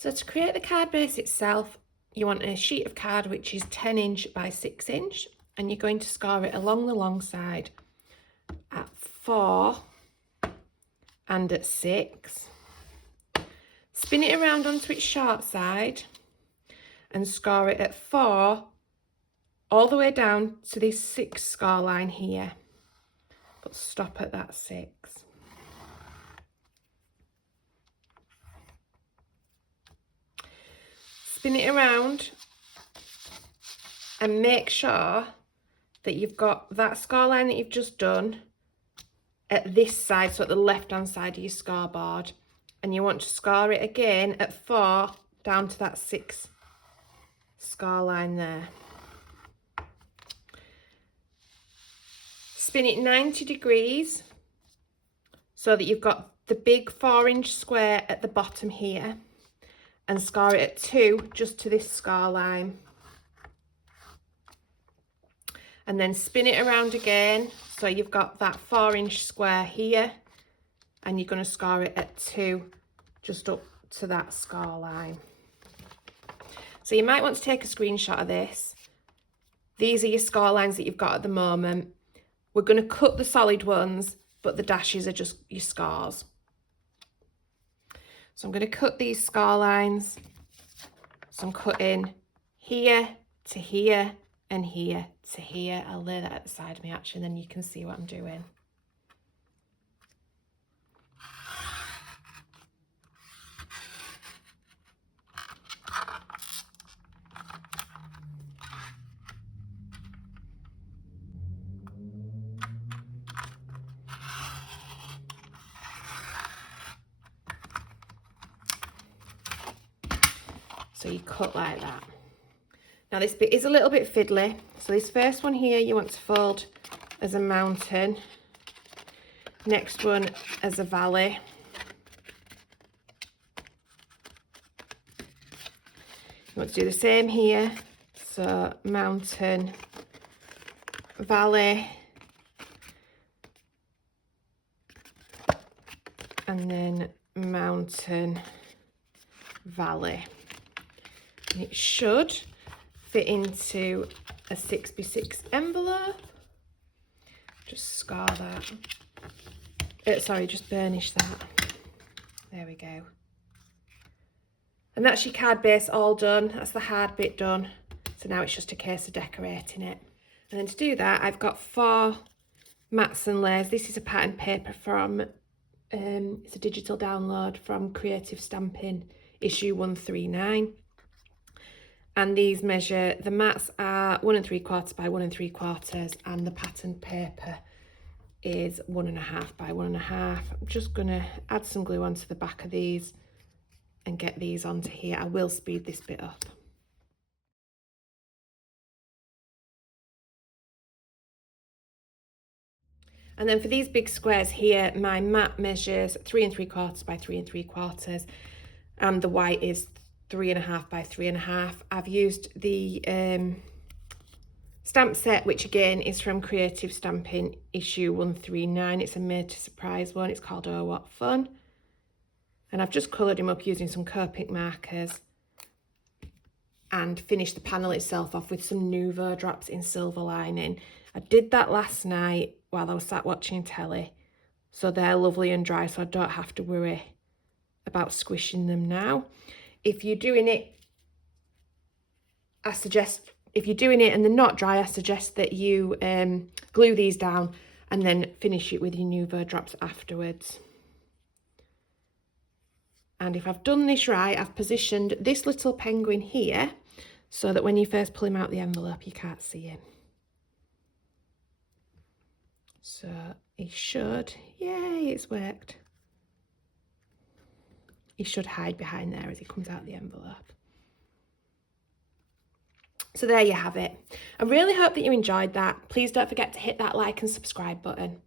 So to create the card base itself, you want a sheet of card which is 10 inch by 6 inch, and you're going to score it along the long side at 4 and at 6. Spin it around onto its short side and score it at 4 all the way down to this 6 score line here, but stop at that 6. Spin it around and make sure that you've got that score line that you've just done at this side, so at the left hand side of your scoreboard, and you want to score it again at 4 down to that 6 score line there. Spin it 90 degrees so that you've got the big 4-inch square at the bottom here, and score it at 2 just to this score line. And then spin it around again so you've got that 4-inch square here, and you're going to score it at 2 just up to that score line. So you might want to take a screenshot of this. These are your score lines that you've got at the moment. We're going to cut the solid ones, but the dashes are just your scores. So I'm going to cut these score lines. So I'm cutting here to here and here to here. I'll lay that at the side of me actually, and then you can see what I'm doing. So you cut like that. Now this bit is a little bit fiddly. So this first one here you want to fold as a mountain. Next one as a valley. You want to do the same here. So mountain, valley, and then mountain, valley. And it should fit into a 6x6 envelope. Just scar that. Sorry, just burnish that. There we go. And that's your card base all done. That's the hard bit done. So now it's just a case of decorating it. And then to do that, I've got 4 mats and layers. This is a pattern paper from, it's a digital download from Creative Stamping, issue 139. And these measure, the mats are 1 3/4 by 1 3/4, and the pattern paper is 1 1/2 by 1 1/2. I'm just gonna add some glue onto the back of these and get these onto here. I will speed this bit up. And then for these big squares here, my mat measures 3 3/4 by 3 3/4, and the white is 3 1/2 by 3 1/2. I've used the stamp set, which again is from Creative Stamping issue 139. It's a made to surprise one. It's called Oh What Fun. And I've just coloured him up using some Copic markers and finished the panel itself off with some Nouveau drops in silver lining. I did that last night while I was sat watching telly, so they're lovely and dry, so I don't have to worry about squishing them now. If you're doing it, if you're doing it and they're not dry, I suggest that you glue these down and then finish it with your Nouveau drops afterwards. And if I've done this right, I've positioned this little penguin here so that when you first pull him out the envelope, you can't see him. So he should, yay, it's worked. He should hide behind there as he comes out of the envelope. So there you have it. I really hope that you enjoyed that. Please don't forget to hit that like and subscribe button.